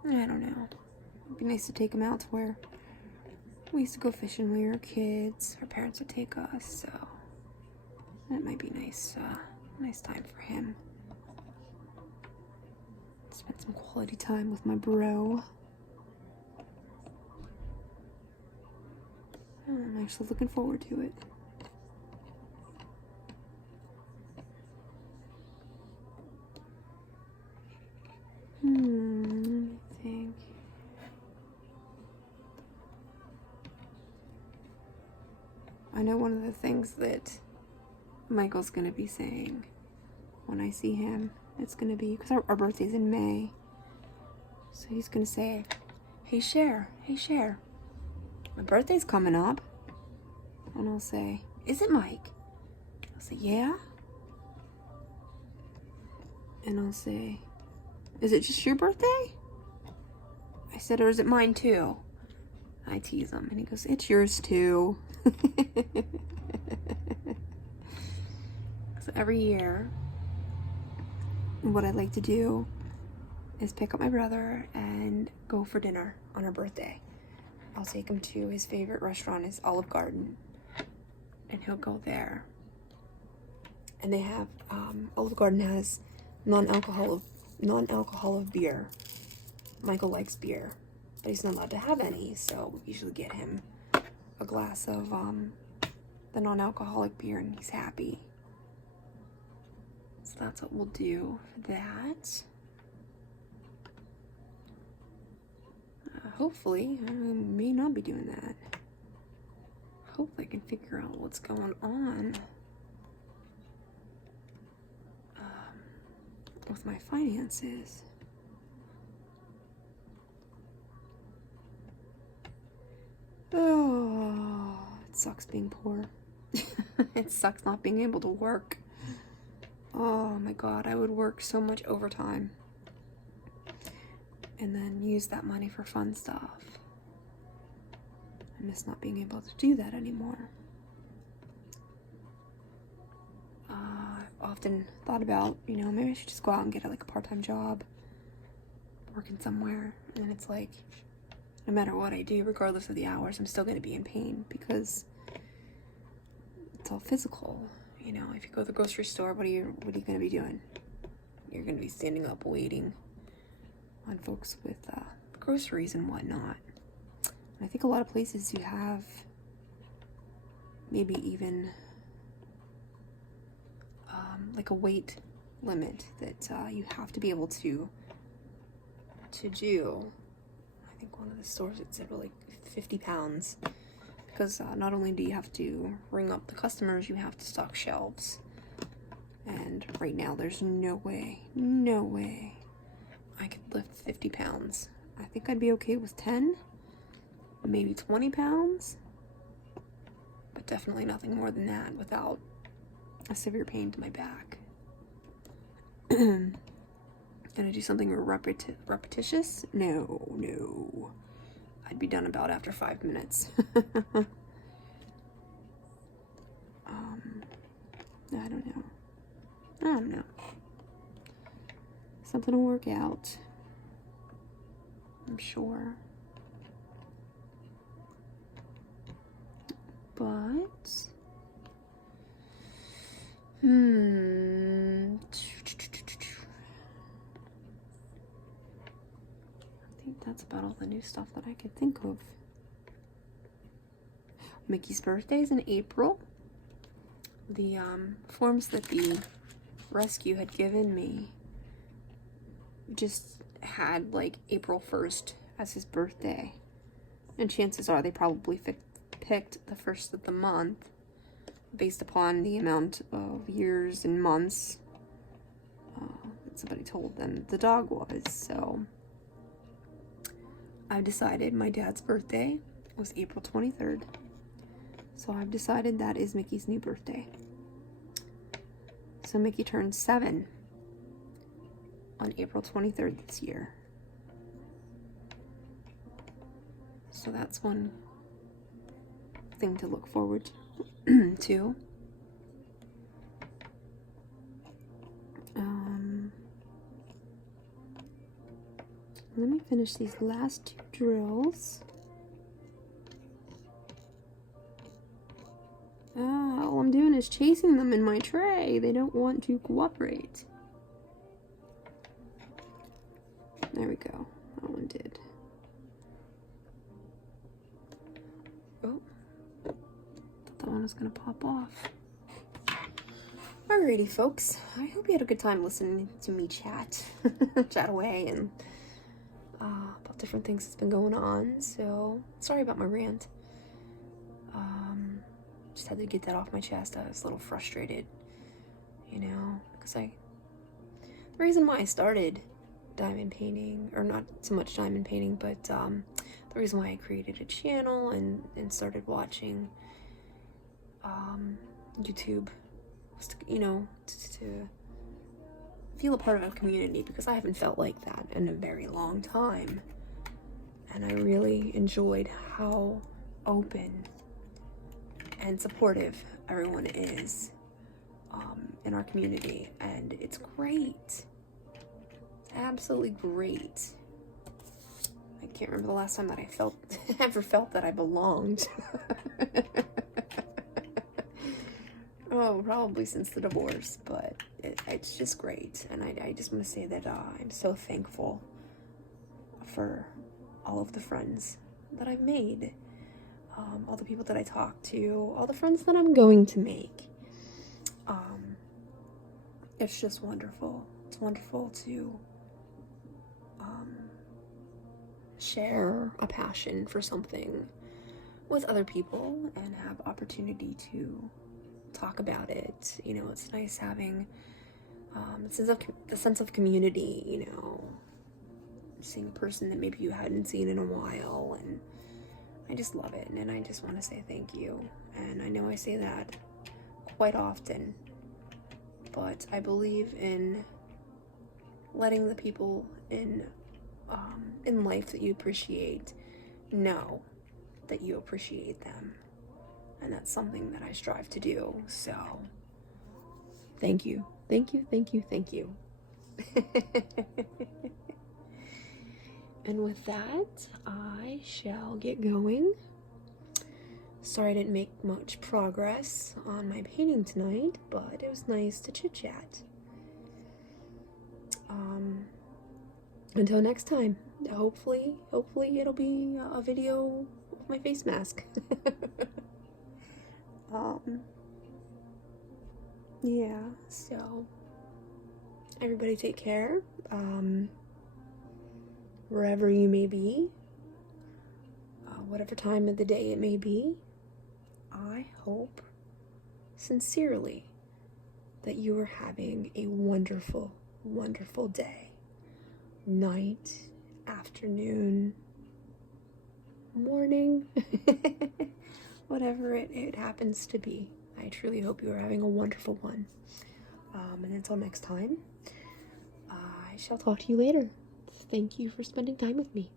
I don't know. It'd be nice to take him out to where we used to go fishing when we were kids. Our parents would take us, so that might be nice. Nice time for him. Spend some quality time with my bro. I'm actually looking forward to it. Let me think. I know one of the things that Michael's gonna be saying when I see him, it's gonna be, because our birthday's in May, so he's gonna say, hey Cher, my birthday's coming up. And I'll say, is it Mike? I'll say, yeah. And I'll say, is it just your birthday? I said, or is it mine too? I tease him and he goes, it's yours too. So every year, what I like to do is pick up my brother and go for dinner on our birthday. I'll take him to his favorite restaurant, is Olive Garden, and he'll go there. And they have, Olive Garden has non-alcoholic beer. Michael likes beer, but he's not allowed to have any, so we usually get him a glass of the non-alcoholic beer and he's happy. So that's what we'll do for that. Hopefully, I may not be doing that. Hopefully I can figure out what's going on with my finances. Oh, it sucks being poor. It sucks not being able to work. Oh my god, I would work so much overtime and then use that money for fun stuff. I miss not being able to do that anymore. I've often thought about, maybe I should just go out and get like a part-time job, working somewhere, and it's like, no matter what I do, regardless of the hours, I'm still going to be in pain because it's all physical. If you go to the grocery store, what are you going to be doing? You're going to be standing up waiting on folks with groceries and whatnot. And I think a lot of places you have maybe even like a weight limit that you have to be able to do. I think one of the stores, it said like 50 pounds. Because not only do you have to ring up the customers, you have to stock shelves. And right now, there's no way I could lift 50 pounds. I think I'd be okay with 10, maybe 20 pounds. But definitely nothing more than that without a severe pain to my back. Gonna do something repetitious? No. I'd be done about after 5 minutes. I don't know. Something will work out, I'm sure. But I think that's about all the new stuff that I could think of. Mickey's birthday is in April. The forms that the rescue had given me just had like April 1st as his birthday. And chances are they probably picked the first of the month based upon the amount of years and months somebody told them the dog was. So I've decided my dad's birthday was April 23rd. So I've decided that is Mickey's new birthday. So Mickey turned 7 on April 23rd this year. So that's one thing to look forward to. Let me finish these last 2 drills. All I'm doing is chasing them in my tray. They don't want to cooperate. There we go. That one did. Oh, thought that one was gonna pop off. Alrighty, folks. I hope you had a good time listening to me chat away and about different things that's been going on. So sorry about my rant. Just had to get that off my chest. I was a little frustrated, you know, because the reason why I started diamond painting, or not so much diamond painting, but the reason why I created a channel and started watching YouTube was to, you know, to feel a part of a community, because I haven't felt like that in a very long time. And I really enjoyed how open and supportive everyone is in our community, and it's great. It's absolutely great. I can't remember the last time that I ever felt that I belonged. Oh, probably since the divorce, but it's just great. And I just want to say that I'm so thankful for all of the friends that I've made. All the people that I talk to, all the friends that I'm going to make. It's just wonderful. It's wonderful to share a passion for something with other people and have opportunity to talk about it. You know, it's nice having the sense of community, you know, seeing a person that maybe you hadn't seen in a while, and I just love it, and I just want to say thank you. And I know I say that quite often, but I believe in letting the people in life that you appreciate know that you appreciate them, and that's something that I strive to do. So thank you, thank you, thank you, thank you. And with that, I shall get going. Sorry I didn't make much progress on my painting tonight, but it was nice to chit-chat. Until next time, hopefully it'll be a video with my face mask. Yeah, so everybody take care. Wherever you may be, whatever time of the day it may be, I hope sincerely that you are having a wonderful, wonderful day, night, afternoon, morning, whatever it happens to be. I truly hope you are having a wonderful one. And until next time, I shall talk to you later. Thank you for spending time with me.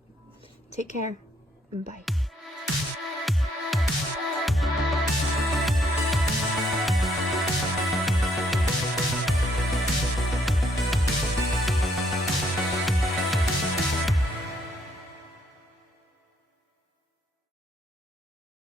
Take care. Bye.